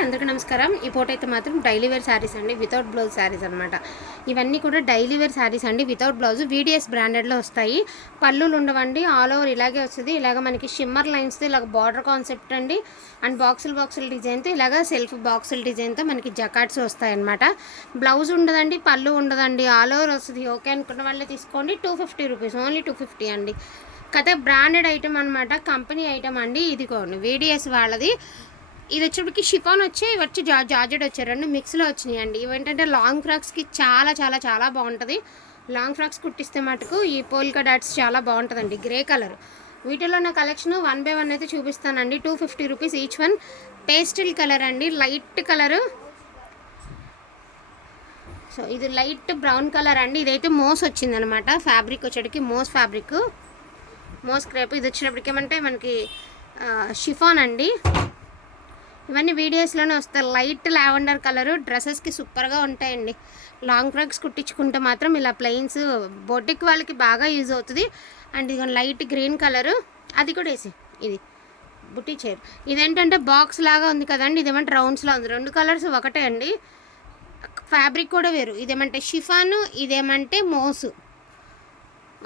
అందరికీ నమస్కారం. ఈ ఫోటో అయితే మాత్రం డైలీ వేర్ శారీస్ అండి వితౌట్ బ్లౌజ్ శారీస్ అనమాట ఇవన్నీ కూడా డైలీ వేర్ శారీస్ అండి వితౌట్ బ్లౌజ్. వీడిఎస్ బ్రాండెడ్లో వస్తాయి. పళ్ళులు ఉండవండి ఆల్ ఓవర్ ఇలాగే వస్తుంది. ఇలాగ మనకి షిమ్మర్ లైన్స్తో ఇలాగ బార్డర్ కాన్సెప్ట్ అండి. అండ్ బాక్సులు బాక్సుల డిజైన్తో ఇలాగ సెల్ఫ్ బాక్సుల డిజైన్తో మనకి జకాట్స్ వస్తాయి అనమాట బ్లౌజ్ ఉండదండి పళ్ళు ఉండదండి ఆల్ ఓవర్ వస్తుంది. ఓకే అనుకున్న వాళ్ళే తీసుకోండి. Two fifty rupees only two fifty అండి. కథ బ్రాండెడ్ ఐటమ్ అనమాట కంపెనీ ఐటమ్ అండి. ఇదిగోండి వీడిఎస్ వాళ్ళది. ఇది వచ్చేప్పటికి షిఫాన్ వచ్చి ఇవి వచ్చి జా జార్జెట్ వచ్చాయి. రెండు మిక్స్లో వచ్చినాయి అండి ఏంటంటే లాంగ్ ఫ్రాక్స్కి చాలా చాలా చాలా బాగుంటుంది. లాంగ్ ఫ్రాక్స్ కుట్టిస్తే మటుకు ఈ పోల్కా డాట్స్ చాలా బాగుంటుందండి. Grey colour. వీటిలో నా కలెక్షన్ వన్ బై వన్ అయితే చూపిస్తానండి. Two fifty rupees each one. Pastel colour అండి. Light colour. సో ఇది లైట్ బ్రౌన్ కలర్ అండి. ఇదైతే మోస్ వచ్చిందనమాట. ఫ్యాబ్రిక్ వచ్చేటికి మోస్ ఫ్యాబ్రిక్. Moss crepe. ఇది వచ్చినప్పటికేమంటే మనకి షిఫాన్ అండి. ఇవన్నీ వీడియోస్లోనే వస్తాయి. లైట్ లావెండర్ కలరు డ్రెస్సెస్కి సూపర్గా ఉంటాయండి. లాంగ్ ఫ్రాక్స్ కుట్టించుకుంటే మాత్రం ఇలా ప్లెయిన్స్ బొటిక్ వాళ్ళకి బాగా యూజ్ అవుతుంది. అండ్ ఇది లైట్ గ్రీన్ కలరు అది కూడా వేసి ఇది బుట్టి చైర్. ఇదేంటంటే బాక్స్ లాగా ఉంది కదండి ఇదేమంటే రౌండ్స్లో ఉంది. రెండు కలర్స్ ఒకటే అండి. ఫ్యాబ్రిక్ కూడా వేరు. ఇదేమంటే షిఫాను ఇదేమంటే మోసు.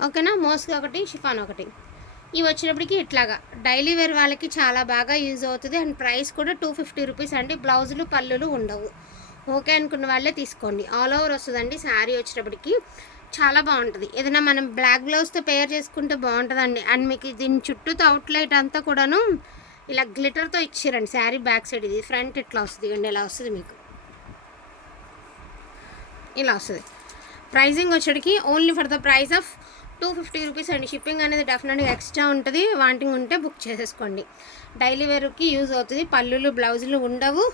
ఓకేనా మోస్ ఒకటి షిఫాన్ ఒకటి. ఇవి వచ్చినప్పటికి ఇట్లాగా. డైలీ వేర్ వాళ్ళకి చాలా బాగా యూజ్ అవుతుంది. అండ్ ప్రైస్ కూడా టూ ఫిఫ్టీ రూపీస్ అండి. బ్లౌజులు పళ్ళులు ఉండవు. ఓకే అనుకున్న వాళ్ళే తీసుకోండి. ఆల్ ఓవర్ వస్తుందండి శారీ వచ్చినప్పటికి. చాలా బాగుంటుంది. ఏదైనా మనం బ్లాక్ బ్లౌజ్తో పేర్ చేసుకుంటే బాగుంటుందండి. అండ్ మీకు దీని చుట్టూ అవుట్లైట్ అంతా కూడాను ఇలా గ్లిటర్తో ఇచ్చారండి శారీ బ్యాక్ సైడ్ ఇది. ఫ్రంట్ ఇట్లా వస్తుంది. అండి ఇలా వస్తుంది మీకు. ఇలా వస్తుంది. Pricing వచ్చేటికి only for the price of two fifty rupees అండి. షిప్పింగ్ అనేది డెఫినెట్గా ఎక్స్ట్రా ఉంటుంది. వాంటింగ్ ఉంటే బుక్ చేసేసుకోండి. డైలీ వేర్కి యూజ్ అవుతుంది. పళ్ళులు బ్లౌజులు ఉండవు.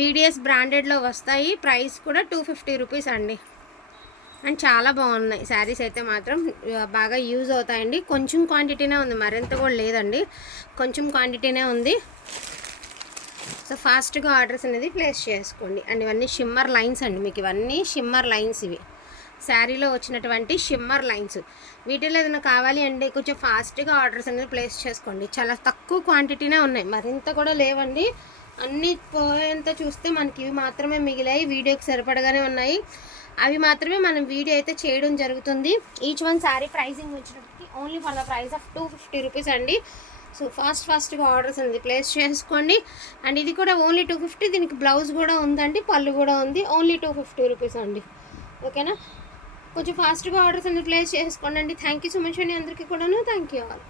వీడియస్ బ్రాండెడ్లో వస్తాయి. ప్రైస్ కూడా టూ ఫిఫ్టీ రూపీస్ అండి. అండ్ చాలా బాగున్నాయి. శారీస్ అయితే మాత్రం బాగా యూజ్ అవుతాయండి. కొంచెం క్వాంటిటీనే ఉంది. మరింత కూడా లేదండి. కొంచెం క్వాంటిటీనే ఉంది. సో ఫాస్ట్గా ఆర్డర్స్ అనేది ప్లేస్ చేసుకోండి. అండ్ ఇవన్నీ షిమ్మర్ లైన్స్ అండి. మీకు ఇవన్నీ షిమ్మర్ లైన్స్ ఇవి. శారీలో వచ్చినటువంటి షిమ్మర్ లైన్స్ వీటిలో ఏదైనా కావాలి అంటే కొంచెం ఫాస్ట్గా ఆర్డర్స్ అనేది ప్లేస్ చేసుకోండి. చాలా తక్కువ క్వాంటిటీనే ఉన్నాయి. మరింత కూడా లేవండి. అన్నీ పోయేంత చూస్తే మనకి ఇవి మాత్రమే మిగిలాయి. వీడియోకి సరిపడగానే ఉన్నాయి. అవి మాత్రమే మనం వీడియో అయితే చేయడం జరుగుతుంది. ఈచ్ వన్ శారీ ప్రైసింగ్ వచ్చినప్పటికి only for the price of two fifty rupees అండి. సో ఫాస్ట్ ఫాస్ట్గా ఆర్డర్స్ ఉంది ప్లేస్ చేసుకోండి. అండ్ ఇది కూడా ఓన్లీ టూ ఫిఫ్టీ దీనికి బ్లౌజ్ కూడా ఉందండి. పళ్ళు కూడా ఉంది. ఓన్లీ టూ ఫిఫ్టీ రూపీస్ అండి. ఓకేనా? కొంచెం ఫాస్ట్గా ఆర్డర్స్ అనేది ప్లేస్ చేసుకోండి అండి థ్యాంక్ యూ సో మచ్ అండి అందరికీ కూడాను. Thank you all